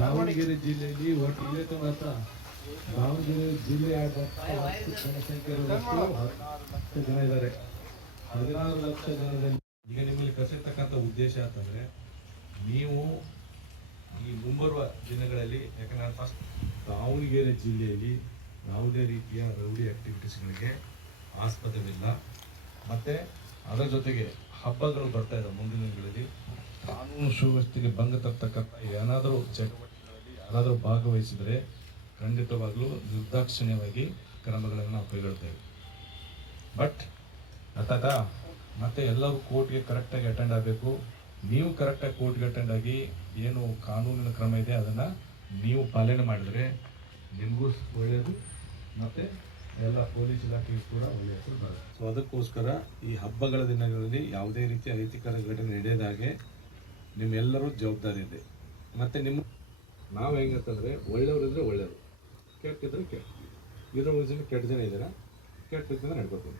ದಾವಣಗೆರೆ ಜಿಲ್ಲೆಯಲ್ಲಿ ಒಟ್ಟು ಇವತ್ತು ದಾವಣಗೆರೆ ಜಿಲ್ಲೆಯಾದ್ಯಂತ ಜನಸಂಖ್ಯೆ 10 ಜನ ಇದ್ದಾರೆ. 16 ಲಕ್ಷ ಜನದಲ್ಲಿ ಈಗ ನಿಮ್ಮಲ್ಲಿ ಕರೆಸಿರ್ತಕ್ಕಂಥ ಉದ್ದೇಶ ಅಂತಂದ್ರೆ ನೀವು ಈ ಮುಂಬರುವ ದಿನಗಳಲ್ಲಿ, ಯಾಕಂದ್ರೆ ಫಸ್ಟ್ ದಾವಣಗೆರೆ ಜಿಲ್ಲೆಯಲ್ಲಿ ಯಾವುದೇ ರೀತಿಯ ರೌಡಿ ಆಕ್ಟಿವಿಟೀಸ್ಗಳಿಗೆ ಆಸ್ಪದವಿಲ್ಲ. ಮತ್ತು ಅದರ ಜೊತೆಗೆ ಹಬ್ಬಗಳು ಬರ್ತಾ ಇದ್ದಾವೆ. ಮುಂದಿನ ದಿನಗಳಲ್ಲಿ ಕಾನೂನು ಸುವ್ಯವಸ್ಥೆಗೆ ಭಂಗ ತರ್ತಕ್ಕಂಥ ಏನಾದರೂ ಚಟುವಟಿಕೆಗಳಲ್ಲಿ ಯಾರಾದರೂ ಭಾಗವಹಿಸಿದರೆ ಖಂಡಿತವಾಗ್ಲೂ ನಿರ್ದಾಕ್ಷಿಣ್ಯವಾಗಿ ಕ್ರಮಗಳನ್ನು ನಾವು ಕೈಗೊಳ್ತೇವೆ. ಬಟ್ ಮತ್ತೆ ಎಲ್ಲರೂ ಕೋರ್ಟ್ಗೆ ಕರೆಕ್ಟಾಗಿ ಅಟೆಂಡ್ ಆಗಬೇಕು. ನೀವು ಕರೆಕ್ಟಾಗಿ ಕೋರ್ಟ್ಗೆ ಅಟೆಂಡ್ ಆಗಿ ಏನು ಕಾನೂನಿನ ಕ್ರಮ ಇದೆ ಅದನ್ನು ನೀವು ಪಾಲನೆ ಮಾಡಿದರೆ ನಿಮಗೂ ಒಳ್ಳೆಯದು, ಮತ್ತು ಎಲ್ಲ ಪೊಲೀಸ್ ಇಲಾಖೆಗೂ ಕೂಡ ಒಳ್ಳೆಯ ಹೆಸರು ಬರುತ್ತೆ. ಸೊ ಅದಕ್ಕೋಸ್ಕರ ಈ ಹಬ್ಬಗಳ ದಿನಗಳಲ್ಲಿ ಯಾವುದೇ ರೀತಿಯ ಅಹಿತಕರ ಘಟನೆ ನಡೆಯದಾಗೆ ನಿಮ್ಮೆಲ್ಲರೂ ಜವಾಬ್ದಾರಿ ಇದೆ. ಮತ್ತು ನಾವು ಹೆಂಗಂತಂದರೆ ಒಳ್ಳೆಯವರಿದ್ದರೆ ಒಳ್ಳೆಯವರು, ಕೆಟ್ಟಿದ್ರೆ ಕೆಟ್ಟ. ಇರೋ ಜನ ಕೆಟ್ಟ ಜನ ಇದ್ದಾರೆ, ಕೆಟ್ಟಿದ್ದರೆ ನಡ್ಕೋತೀವಿ.